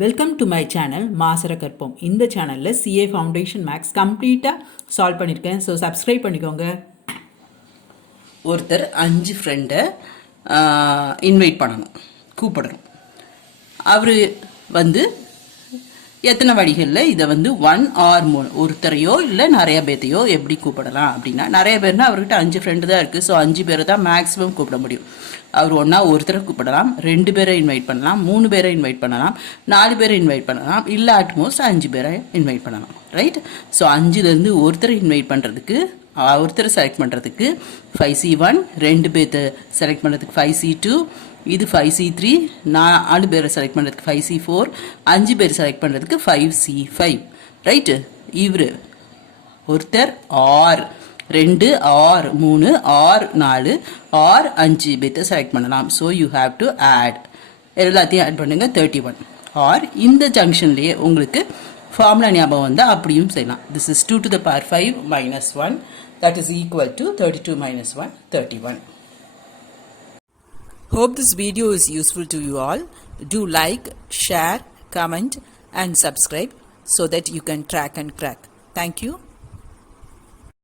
Welcome to my channel மாசரகற்போம். இந்த சேனலில் சிஏ ஃபவுண்டேஷன் மேக்ஸ் கம்ப்ளீட்டாக சால்வ் பண்ணியிருக்கேன். ஸோ சப்ஸ்கிரைப் பண்ணிக்கோங்க. ஒருத்தர் 5 ஃப்ரெண்டை இன்வைட் பண்ணணும், கூப்பிடணும். அவர் எத்தனை வழிகளில் இதை 1 or more ஒருத்தரையோ இல்லை நிறைய பேர்த்தையோ எப்படி கூப்பிடலாம் அப்படின்னா, நிறைய பேர்னா அவர்கிட்ட 5 ஃப்ரெண்டு தான் இருக்குது. ஸோ 5 பேரை தான் மேக்ஸிமம் கூப்பிட முடியும். அவர் ஒன்றா ஒருத்தரை கூப்பிடலாம், 2 பேரை இன்வைட் பண்ணலாம், 3 பேரை இன்வைட் பண்ணலாம், 4 பேரை இன்வைட் பண்ணலாம், இல்லை அட்மோஸ்ட் 5 பேரை இன்வைட் பண்ணலாம். ரைட்? ஸோ 5லேருந்து ஒருத்தரை இன்வைட் பண்ணுறதுக்கு, ஒருத்தரை செலக்ட் பண்ணுறதுக்கு 5C1, 2 பேர்த்தை செலக்ட் பண்ணுறதுக்கு 5C2, இது 5C3, 4 பேரை செலக்ட் பண்ணுறதுக்கு 5C4, 5 பேர் செலக்ட் பண்ணுறதுக்கு 5C5. ரைட்டு? இவர் ஒருத்தர் ஆர் 2 ஆர் 3 ஆர் 4 ஆர் 5 பேர்த்தை செலக்ட் பண்ணலாம். So you have to add, எல்லாத்தையும் ஆட் பண்ணுங்க 31. ஆர் இந்த ஜங்ஷன்லேயே உங்களுக்கு ஃபார்முலா ஞாபகம் வந்தால் அப்படியும் செய்யலாம். This is 2 to the power 5 minus 1, that is equal to 32 minus 1, 31. Hope this video is useful to you all. Do like, share, comment and subscribe so that you can track and crack. Thank you.